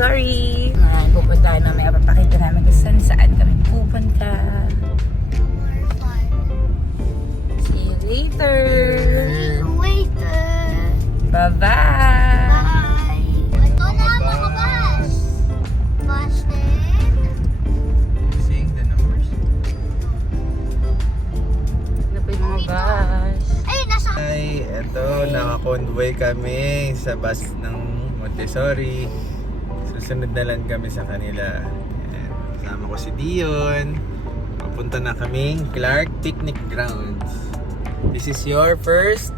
Montessori. Pupunta namin, papakita namin kung saan kami pupunta. See you later. Bye-bye. Bye. Ito na mga bus. Bus din. Seeing the numbers? Ano pa yung mga bus? Ay, nasa... Ay, eto, naka-convoy kami sa bus ng Montessori. Susunod na lang kami sa kanila. Ayan, kasama ko si Dion. Papunta na kaming Clark Picnic Grounds. This is your first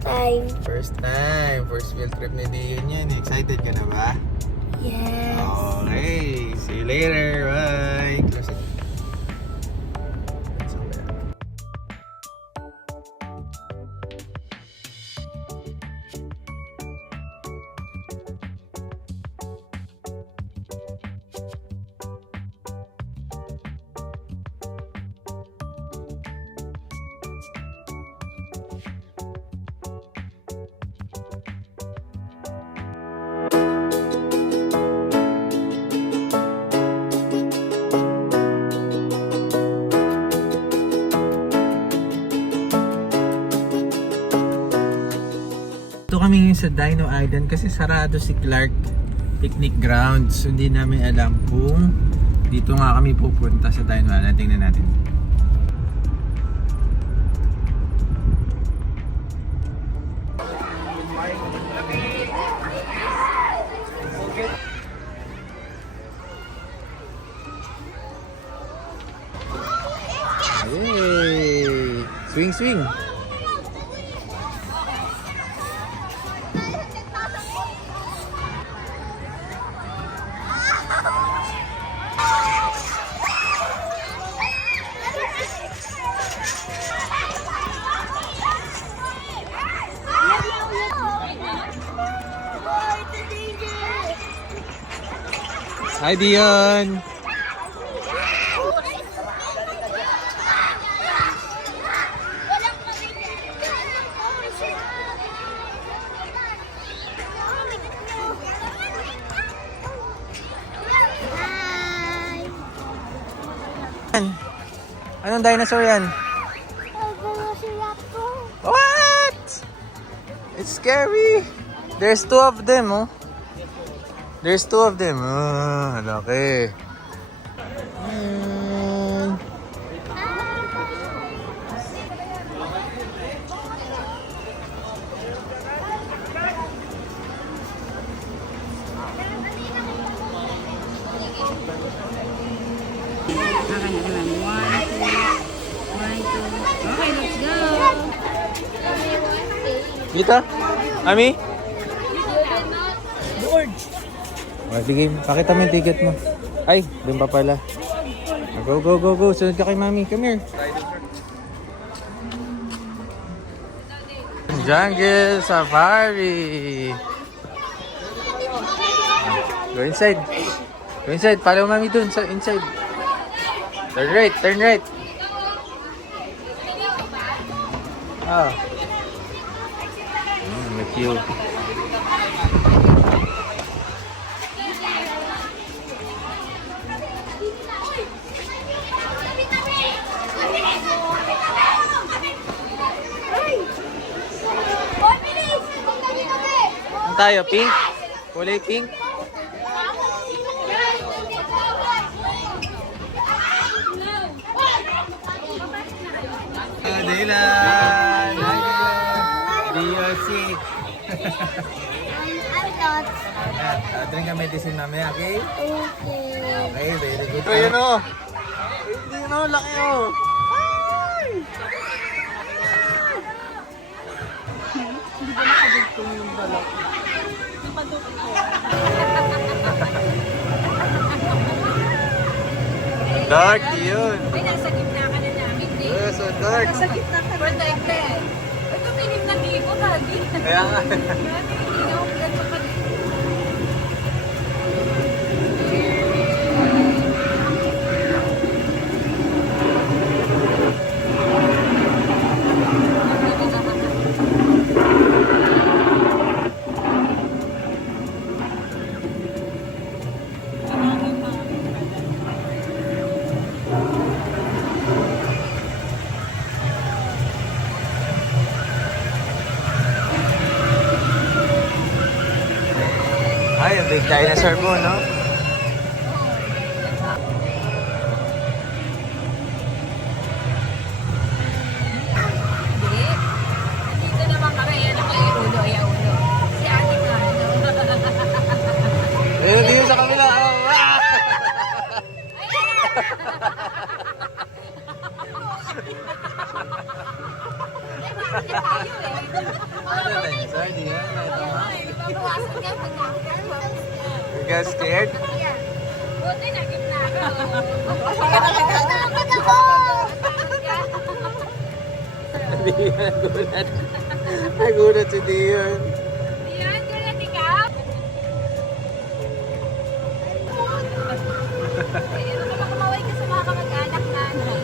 Time. time. First field trip ni Dion yan. Excited ka na ba? Yes. Okay. See you later. Bye. Close it. That's all there. Ito kami ngayon sa Dino Island kasi sarado si Clark Picnic Grounds. So, hindi namin alam kung dito nga kami pupunta sa Dino Island. Tingnan natin. Yay! Swing, swing! Hi, Dion! Anong dinosaur yan? What? It's scary. There's two of them, oh. There's two of them. Ah, laki. Dito? Ami? George! Bigay, pakita mo yung ticket mo. Ay, doon pa pala. Go, go, go, go. Sunod ka kay Mami. Come here. Jungle Safari. Go inside. Go inside. Follow Mami doon sa inside. Turn right, turn right. Ah. With you. Ano tayo? Pink? Kulay pink? Dylan! Hi, Dylan! DOC! Drink ka medicine mamaya, okay? Okay, very good. Oh, yun o! Yun o, laki o! Hindi ba nakabigtong yung balak? Yung padukot ko. Dark yun! Ay, nasa gitna ka na namin din. Oh, so dark! Nasa gitna ka na. Protected. Ito, pinim na libo, Daddy. Kaya nga. Dinosaur mo, no? Hindi. Dito naman kami. Yan ako yung ulo, ayaw ulo. Si ate nga. Eh, dito sa kabila. Oh, ah! Ano dinosaur? Di yan. Ito nga. Babawasan ka pag You guys scared? Buti na gitna ako. Takot ako! Hindi yan. Nagulat. Nagulat si Dion. Diyan, gulat ikaw. Ayun naman kumaway ka sa mga kamag-anak natin.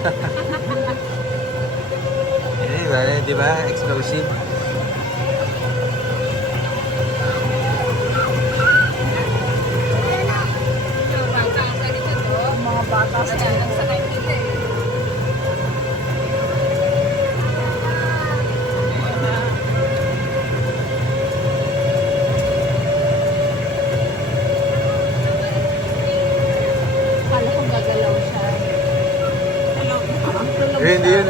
Di ba? Explosive. Yung bata ang ganito to. Mga bata sa lang sa time dito eh. Kala kong gagalaw siya. Eh, hindi yun.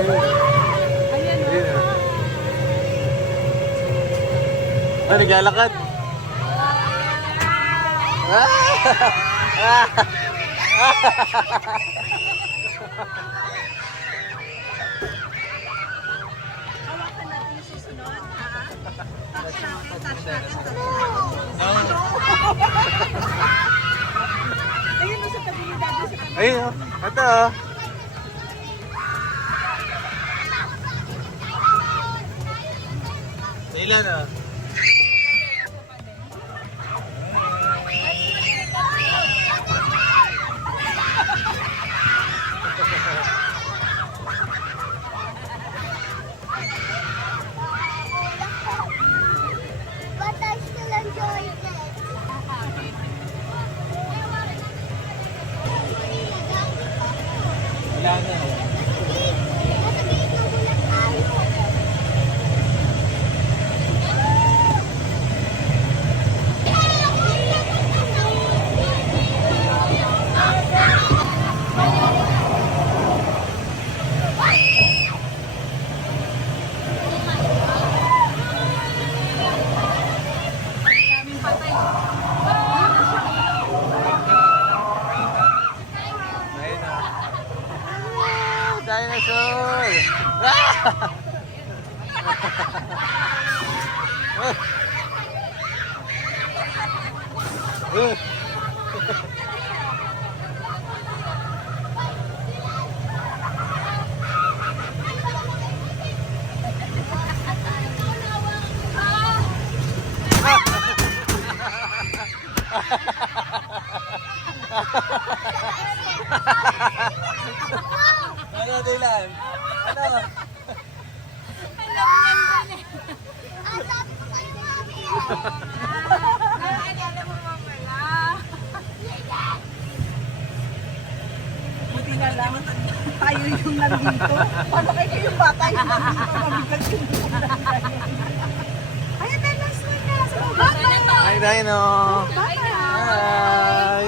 Ayan o. Ayun, ah. Ah, naglalakad. Ayun, oh. Ito, oh. Ilan, oh? But I still enjoy it. Wala na. Sasabihin mo muna tayo. Ayun, oh. Dinosaur! Ah! Ano, Dylan? Ano? Ang sabi ko sa'yo, mami. Naalala mo mamala. Buti na lang, tayo yung nandito. Paano kayo yung bata yung nandito? Mabigat yung Ayan na, last one na. Sa baba. Hi, Dino! Hi!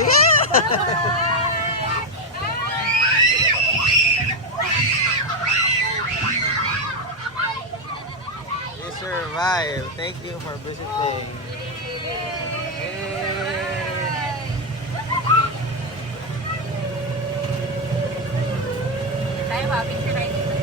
You survived. Thank you for visiting. Yay! Tayo ba? Picture tayo dito.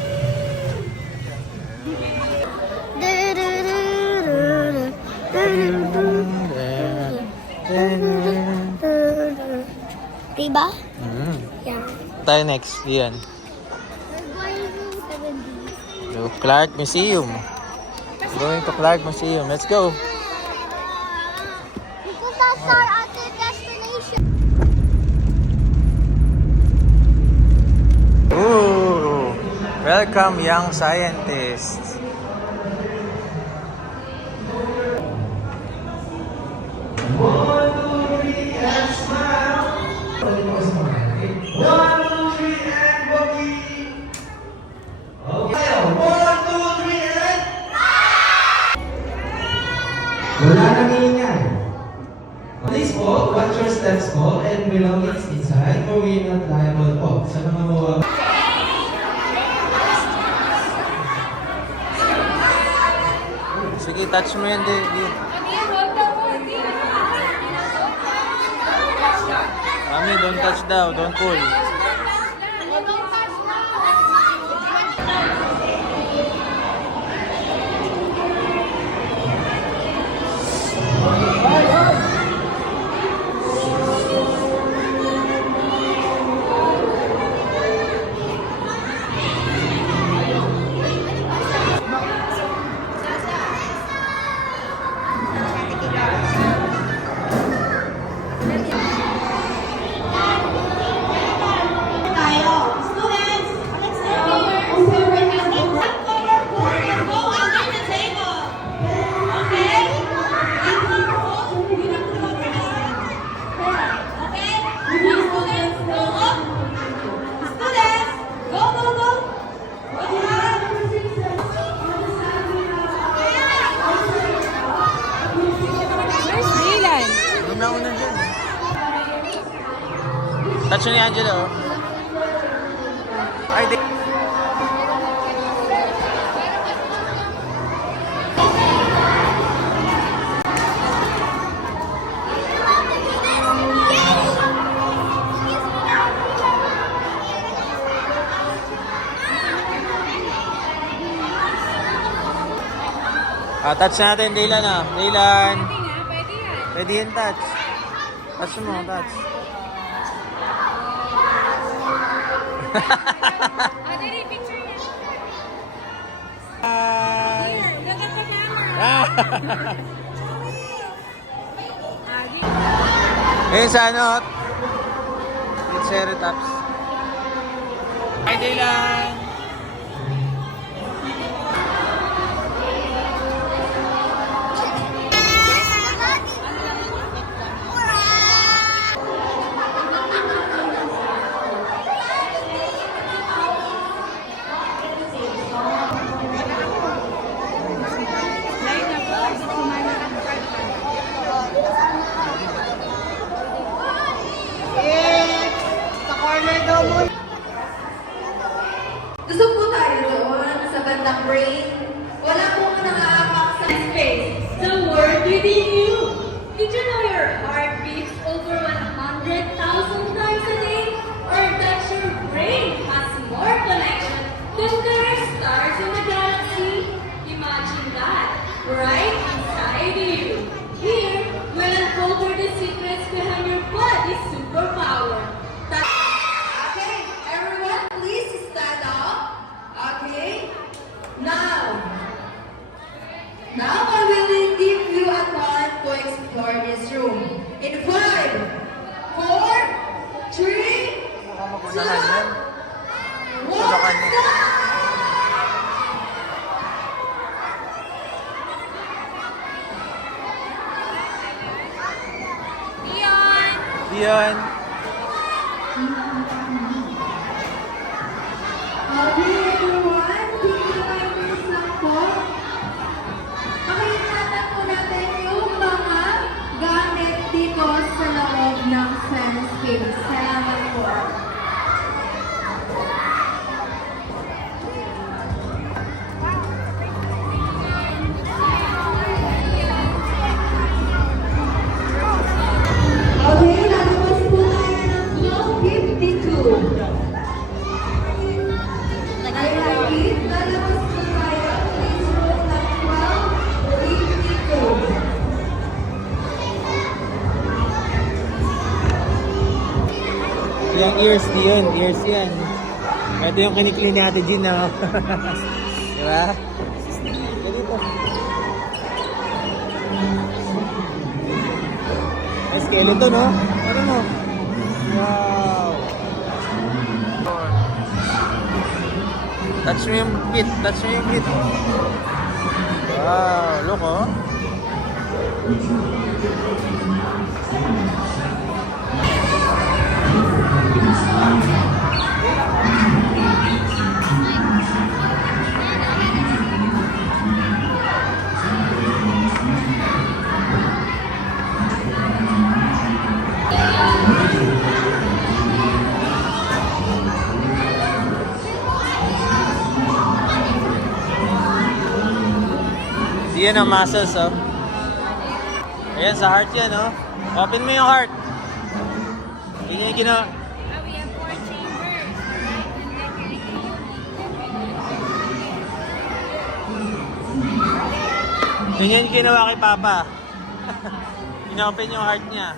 Diba? Yeah. Tayo next, Ian. We're going to 70. To Clark Museum. Going to Clark Museum. Let's go. Because that's our other destination. Ooh! Welcome, young scientists. Wala nang iingay. Please po, Watch your steps po and belongings inside for we are not liable po sa mga mawawala. Sige, touch mo yan, David. Mami, don't touch daw, don't pull. Una dyan. Touch ni Angela, oh. Ay, di. Touch natin, Dylan, ah. Dylan. Pwede yan, touch. Touch mo, touch. Ayun sa ano, Triceratops. Hi, Dylan! Gusto po tayo doon sa bandang brain. Wala po nakaapak sa space. The world within you. Did you know your heart beats over 100,000 times a day? Or that your brain has more connection than there are stars in the galaxy? Imagine that, right inside you. Here, we'll uncover the secrets behind your body's superpower. Okay, everyone, please stand up. Okay, now I will give you a time to explore this room. In 5, 4, 3, 2, 1, Dion. Okay, everyone, tingnan kayo please lang po. Pakinggan po natin yung mga gamit dito sa loob ng Sunscape. Salamat po. Okay, lalabas po tayo ng Block 52. I repeat, lalabas po tayo. Please roll at 12:52. Yung ears, Dion. Ears yan. Ito yung kinikli ni Ate Jean, no? Diba? Dito. May skeleton, no? Ano mo? Wow! Touch mo yung feet. Touch mo yung feet. Wow! Look, oh. Yan ang muscles, oh. Ayan, sa heart yan, oh. Open mo yung heart. Yan yung ginawa. Yan yung ginawa kay Papa. Inopen yung heart niya.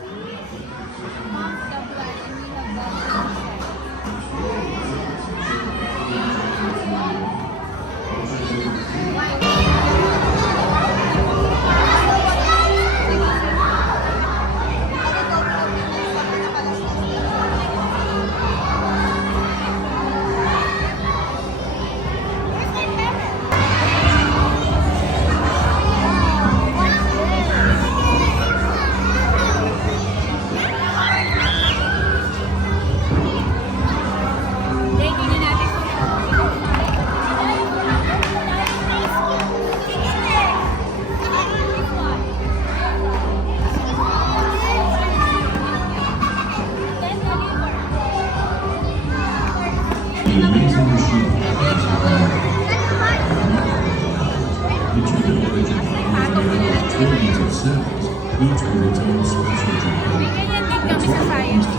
Each will retain special treatment. Ganyan din kami sa science.